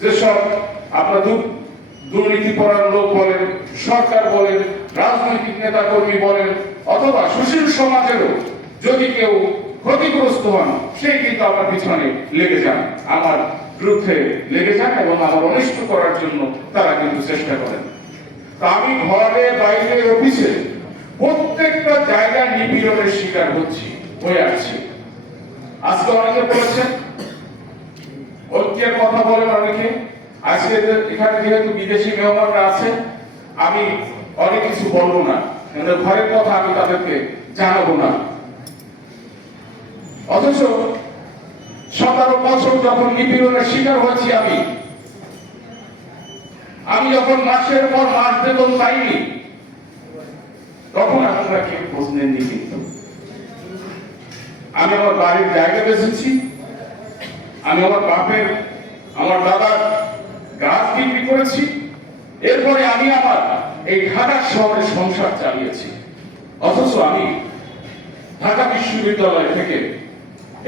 যেসব আপনার দুর্নীতিপরায়ণ লোক বলেন, সরকার বলেন, রাজনৈতিক নেতা কর্মী বলেন, অথবা সুশীল সমাজেরও যদি কেউ ক্ষতিগ্রস্ত হন, সে কিন্তু আমার পিছনে লেগে যান, আমার বিরুদ্ধে লেগে যান এবং আমার অনিষ্ট করার জন্য তারা কিন্তু চেষ্টা করেন। আমি ঘরে বাইরে অফিসে প্রত্যেকটা জায়গায় নিপীড়নের শিকার হয়ে আসছি। আজকে অনেকে বলেছেন, ঐক্যের কথা বলেন অনেকে। আজকে এখানে যেহেতু বিদেশি মেহমানরা আছে, আমি অনেক কিছু বলবো না, ঘরের কথা আমি তাদেরকে জানাবো না। অথচ 17 বছর যখন নিপীড়নের শিকার হয়েছি আমি যখন মাসের পর মাস বেতন পাইনি, তখন আপনারা কেউ খোঁজ নেননি। কিন্তু আমি আমার বাড়ির জায়গা বেচেছি, আমি আমার দাদার গাছ বিক্রি করেছি, এরপরে আমি আমার এই ঢাকা শহরে সংসার চালিয়েছি। অথচ আমি ঢাকা বিশ্ববিদ্যালয় থেকে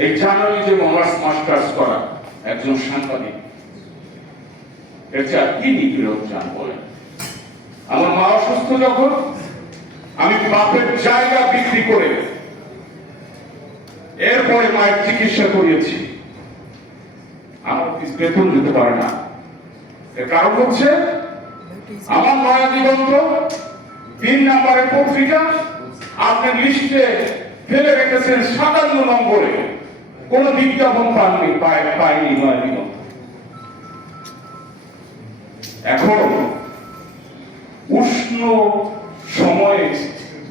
এই জার্নালিজম অনার্স মাস্টার্স করা একজন সাংবাদিক। এটা কি নিপীড়ন চান বলেন? আমার মা অসুস্থ যখন আমি বাপের জায়গা বিক্রি করে এরপরে মায়ের চিকিৎসা করিয়েছি, আমার বেতন দিতে পারে না। এর কারণ হচ্ছে আমার নয়া দিগন্ত 3 নম্বরের পত্রিকা আপনি লিস্টে ফেলে রেখেছেন 57 নম্বরে, কোন বিজ্ঞাপন পায়নি নয়া দিগন্ত। এখন উষ্ণ সময়ে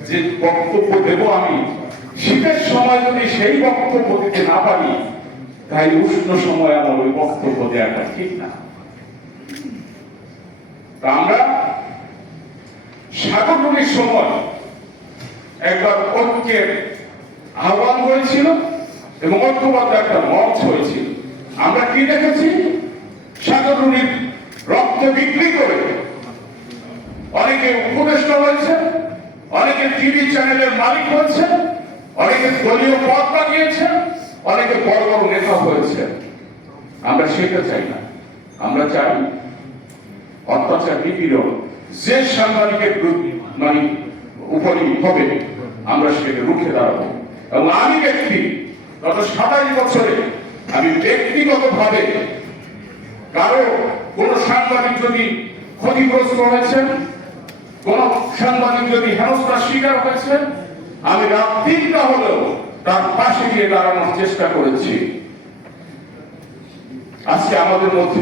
যে বক্তব্য দেব আমি, শীতের সময় যদি সেই বক্তব্য দিতে না পারি, তাই উষ্ণ সময় আমার ওই বক্তব্য দেওয়াটা ঠিক না। আমরা সাগররুনির সময় একবার ঐক্যের আহ্বান হয়েছিল এবং ঐক্যবদ্ধ একটা মঞ্চ হয়েছিল। আমরা কি দেখেছি? সাগররুনির রক্ত বিক্রি করে অনেকে উপদেষ্টা হয়েছে, অনেকে টিভি চ্যানেলের মালিক হয়েছে, অনেকে দলীয় পদ পাঠিয়েছে, অনেকে বড় বড় নেতা হয়েছে। আমরা সেটা চাই না। আমরা চাই অত্যাচার নিপীড়ন যে সাংবাদিকের উপরই হবে, আমরা সেটা রুখে দাঁড়াবো। এবং আমি গত 27 বছরে আমি ব্যক্তিগতভাবে কারো কোন সাংবাদিক যদি ক্ষতিগ্রস্ত হয়েছেন, কোন সাংবাদিক যদি হেনস্থার শিকার হয়েছে, আমি রাত 3টা হলেও তার পাশে গিয়ে দাঁড়ানোর চেষ্টা করেছি। আজকে আমাদের মধ্যে